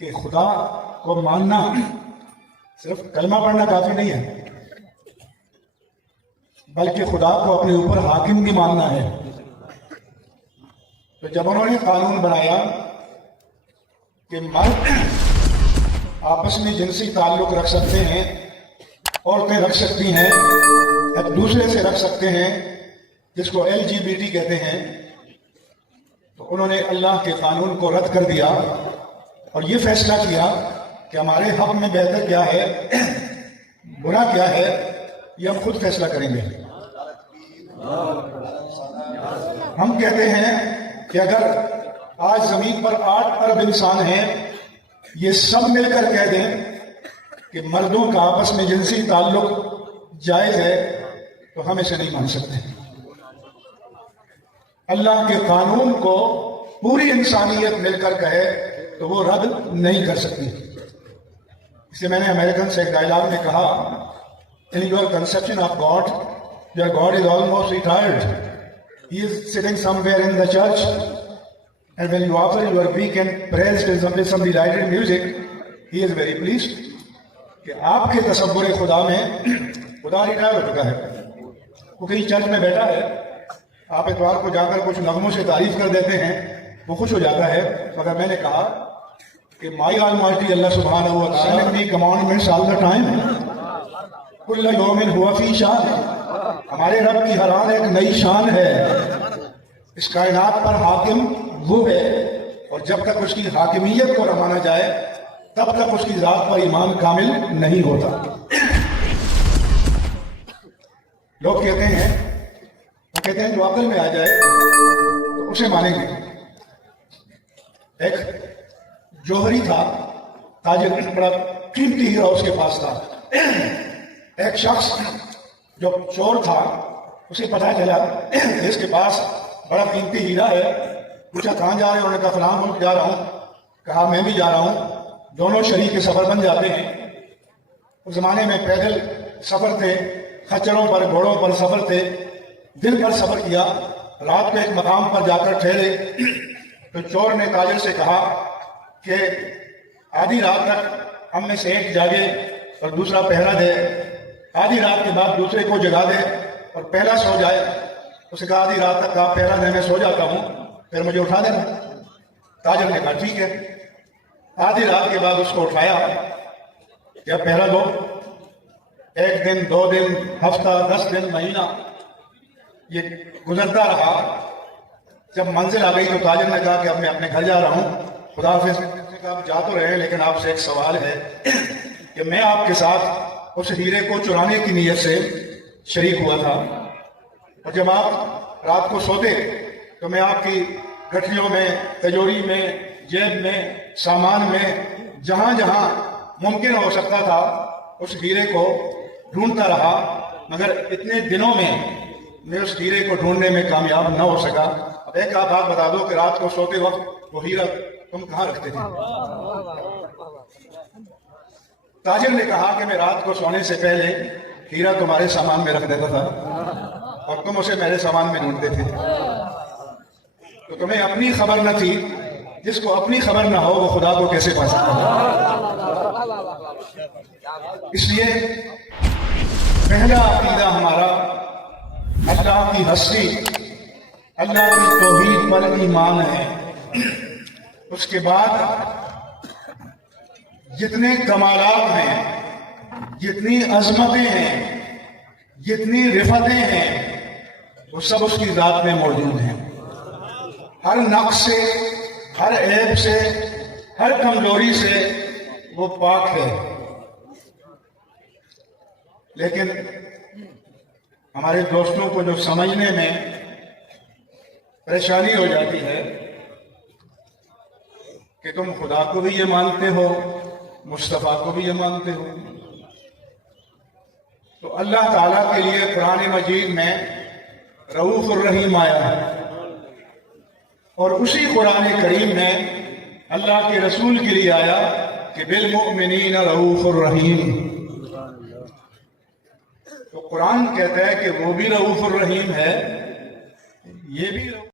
کہ خدا کو ماننا صرف کلمہ پڑھنا کافی نہیں ہے، بلکہ خدا کو اپنے اوپر حاکم بھی ماننا ہے۔ تو جب انہوں نے قانون بنایا کہ مرد آپس میں جنسی تعلق رکھ سکتے ہیں، عورتیں رکھ سکتی ہیں، ایک دوسرے سے رکھ سکتے ہیں، جس کو LGBT کہتے ہیں، تو انہوں نے اللہ کے قانون کو رد کر دیا اور یہ فیصلہ کیا کہ ہمارے حق میں بہتر کیا ہے، برا کیا ہے، یہ ہم خود فیصلہ کریں گے۔ ہم کہتے ہیں کہ اگر آج زمین پر 8 ارب انسان ہیں، یہ سب مل کر کہہ دیں کہ مردوں کا آپس میں جنسی تعلق جائز ہے، تو ہم اسے نہیں مان سکتے۔ اللہ کے قانون کو پوری انسانیت مل کر کہے تو وہ رد نہیں کر سکتی۔ اس لیے میں نے امریکن سے ایک ڈائلاگ میں کہا، in your conception of God, your God is almost retired. He is sitting somewhere in the church, and when you offer your weekend praise to some delighted music, he is very pleased. کہ آپ کے تصور خدا میں خدا retire ہو چکا ہے، وہ کہیں چرچ میں بیٹھا ہے، آپ اتوار کو جا کر کچھ نغموں سے تعریف کر دیتے ہیں، وہ خوش ہو جاتا ہے۔ مگر میں نے کہا کہ مائی آلمائٹی اللہ سبحانہ و تعالیٰ نے بھی کمانڈمنٹس آل دا ٹائم، کل یوم ہوا فی شان، ہمارے رب کی ہر آن ایک نئی شان ہے۔ اس کائنات پر حاکم وہ ہے، اور جب تک اس کی حاکمیت کو نہ مانا جائے تب تک اس کی ذات پر ایمان کامل نہیں ہوتا۔ لوگ کہتے ہیں جو عقل میں آ جائے تو اسے مانیں گے۔ ایک جوہری تھا، تاجر، بڑا قیمتی ہیرا اس کے پاس تھا۔ ایک شخص جو چور تھا، اسے پتہ چلا اس کے پاس بڑا قیمتی ہیرا ہے، پوچھا کہاں جا رہے ہیں؟ انہوں نے کہا فلاں ملک جا رہا ہوں۔ کہا میں بھی جا رہا ہوں۔ دونوں شریک سفر بن جاتے ہیں۔ اس زمانے میں پیدل سفر تھے، خچروں پر، گھوڑوں پر سفر تھے۔ دن بھر سفر کیا، رات کو ایک مقام پر جا کر ٹھہرے تو چور نے تاجر سے کہا کہ آدھی رات تک ہم میں سے ایک جاگے اور دوسرا پہرا دے، آدھی رات کے بعد دوسرے کو جگا دے اور پہلا سو جائے۔ اسے کہا آدھی رات تک آپ پہرا دیں، میں سو جاتا ہوں، پھر مجھے اٹھا دینا۔ تاجر نے کہا ٹھیک ہے۔ آدھی رات کے بعد اس کو اٹھایا کہ اب پہرا دو۔ 1 دن، 2 دن، ہفتہ، 10 دن، مہینہ یہ گزرتا رہا۔ جب منزل آ گئی تو تاجر نے کہا کہ اب میں اپنے گھر جا رہا ہوں، خدا حافظ۔ آپ جا تو رہے ہیں لیکن آپ سے ایک سوال ہے کہ میں آپ کے ساتھ اس ہیرے کو چرانے کی نیت سے شریک ہوا تھا، اور جب آپ رات کو سوتے تو میں آپ کی گٹھلیوں میں، تجوری میں، جیب میں، سامان میں، جہاں جہاں ممکن ہو سکتا تھا اس ہیرے کو ڈھونڈتا رہا، مگر اتنے دنوں میں اس ہیرے کو ڈھونڈنے میں کامیاب نہ ہو سکا۔ اب ایک بات بتا دو کہ رات کو سوتے وقت وہ ہیرا تم کہاں رکھتے تھے؟ تاجر نے کہا کہ میں رات کو سونے سے پہلے ہیرا تمہارے سامان میں رکھ دیتا تھا اور تم اسے میرے سامان میں ڈھونڈتے تھے۔ تو تمہیں اپنی خبر نہ تھی، جس کو اپنی خبر نہ ہو وہ خدا کو کیسے پا سکتا ہے؟ اس لیے پہلا عقیدہ ہمارا اللہ کی ہستی، اللہ کی توحید پر ایمان ہے۔ اس کے بعد جتنے کمالات ہیں، جتنی عظمتیں ہیں، جتنی رفتیں ہیں، وہ سب اس کی ذات میں موجود ہیں۔ ہر نقص سے، ہر عیب سے، ہر کمزوری سے وہ پاک ہے۔ لیکن ہمارے دوستوں کو جو سمجھنے میں پریشانی ہو جاتی ہے کہ تم خدا کو بھی یہ مانتے ہو، مصطفیٰ کو بھی یہ مانتے ہو، تو اللہ تعالیٰ کے لیے قرآن مجید میں رؤوف الرحیم آیا ہے، اور اسی قرآن کریم میں اللہ کے رسول کے لیے آیا کہ بالمؤمنین رؤوف الرحیم۔ تو قرآن کہتا ہے کہ وہ بھی رؤوف الرحیم ہے، یہ بھی